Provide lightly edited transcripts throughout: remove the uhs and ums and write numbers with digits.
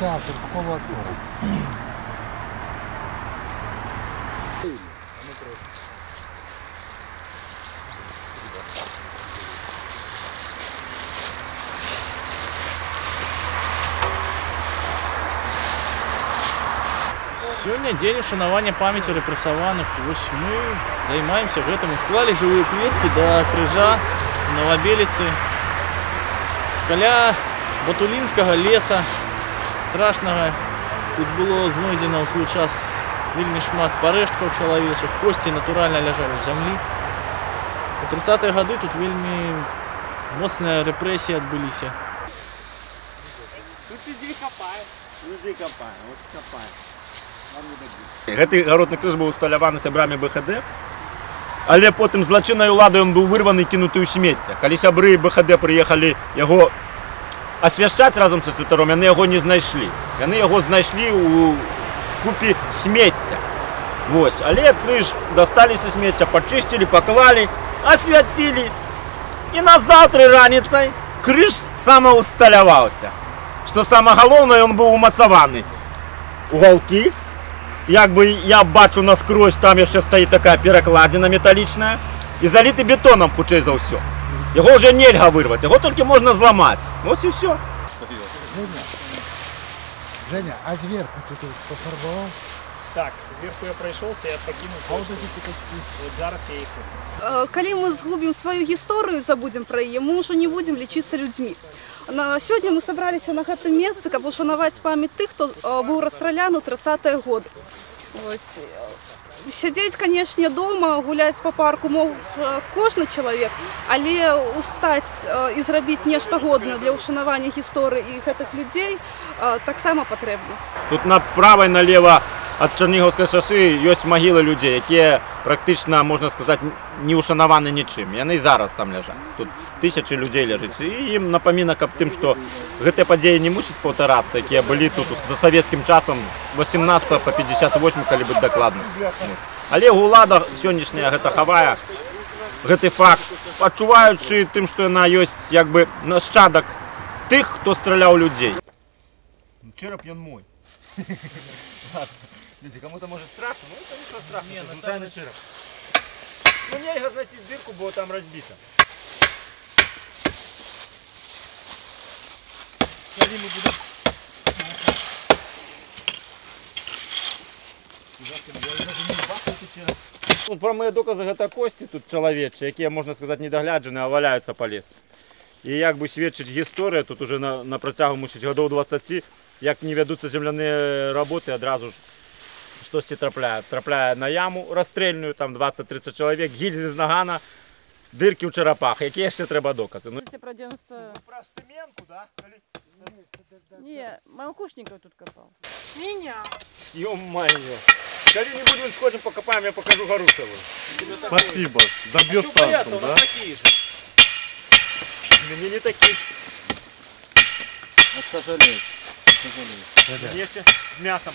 театр школа актора. Сегодня день ушанавання памяти репрессованных. Вось мы займаемся гэтым. Склали живые кветки до крыжа Новобелицы. Каля Батулинского леса страшного. Тут было знойдено в свой час вельмі шмат парэшткаў чалавечых. Кости натурально ляжали в землі. У 30-е годы тут вельмі моцная рэпрэсія адбыліся. Тут иди копай. Иди копай, вот копай. Гэты гаротны крыж быў усталяваны сябрамі БХД, але потым злачыннай уладай ён быў вырваны і кінуты ў смецце. Калі сябры БХД прыехалі яго асвяшчаць разам са святаром, яны яго не знайшлі. Яны яго знайшлі ў купе смецця. Вось, але крыж дасталі са смецця, пачысцілі, паклалі, асвяцілі. І назаўтра раніцай крыж самаўсталяваўся. Што сама галоўнае, ён быў умацаваны. Уголки. Як бы я бачу наскрозь, там яшчэ стаіць такая перакладзіна металічная і заліты бетоном хутчэй за ўсё. Яго ўжо нельга вырваць, яго толькі можна зламаць. Вось і ўсё. Женя, а зверху ты тут пофарбовал? Так, зверху я пройшовся, я покинув. А вот эти пятачки, вот зараз я их. Калі мы згубім сваю гісторыю, забудзем пра яе, мы ўжо не будзем лічыцца людзьмі. Сёння мы сабраліся на гэтым месцы, каб ушанаваць памяць тых, хто быў расстраляны ў 30-е годы. Сядзець, канешне, дома, гуляць па парку мог кожны чалавек, але устаць і зрабіць нешта годнае для ушанавання гісторыі і гэтых людзей таксама патрэбна. Тут направа і налева ад Чарнігаўскай шосы ёсць магілы людзей, якія практычна, можна сказаць, не ушанаваны нічым. Яны і зараз там ляжаць. Тут тысячы людзей ляжыць. І ім напамінак аб тым, што гэтыя падзеі не мусяць паўтарацца, якія былі тут за савецкім часам 18 па 58, калі быць дакладна. Але ўлада сённяшняя гэта хавае гэты факт, адчуваючы тым, што яна ёсць як бы нашчадак тых, хто страляў людзей. Чэрап ён мой. Видите, кому-то может страшно, но это не страшно, это центральный череп. Ну нельзя знайти дырку, бо там разбито. Тут прамыя доказы гэта косці тут чалавечыя, якія, можна сказаць, недагляджаны, а валяюцца па лесу. І як бы сведчыць гісторыя, тут уже на працягу мусіць гадоў 20, як не вядуцца земляныя работы, адразу ж штосьці трапляе на яму расстрельную, там 20-30 чалавек, гільзы з нагана, дыркі ў чарапах, якія яшчэ трэба доказы. Про 90... Про Штыменку, да? Не, Малкушников тут копал. Меня. Ё-моё. Коли не будем сходим, покопаем, я покажу Гарушеву. Спасибо. Добьет танцем, да? Такие же. Мне не такие. К сожалению. Вместе с мясом.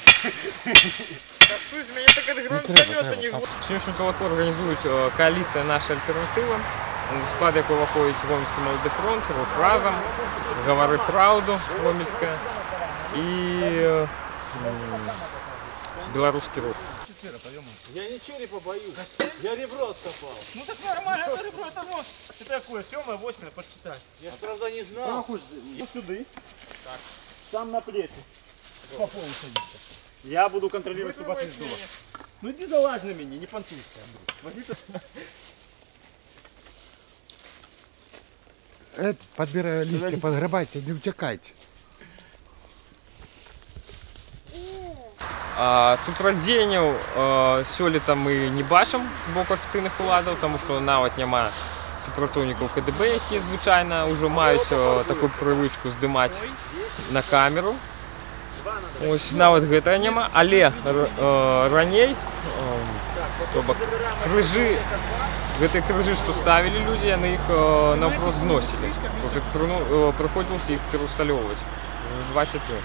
Касусь, меня так от гранатомета не год. Сьогоднішню колоку організують коаліція «Наша альтернатива», у склад якої входить Гомельський молодий фронт, «Рух разом», «Говори правду» Гомельська і «Белорусский рух». Я ничего не побоюсь. Я ребро откопал. Ну так нормально, это ребро, это мост. Что такое? 7-8, подсчитай. Я ж, правда, не знал. Ну сюда. Так. Там на плечи. По полу садится. Я буду контролировать, чтобы вас не сдуло. Ну иди залазь на меня, не понтуйся, Андрей. Подбирая листья, подгребайте, не утекайте. Супрадзенняў сёлета мы не бачым з боку афіцыйных уладаў, таму што нават няма супрацоўнікаў КДБ, якія звычайна ўжо маюць такую прывычку здымаць на камеру. Ось нават гэтага няма, але раней крыжы, гэтыя крыжы, што ставілі людзі, яны іх наўпрост зносілі. Прыходзілася іх пераўсталёўваць з 23.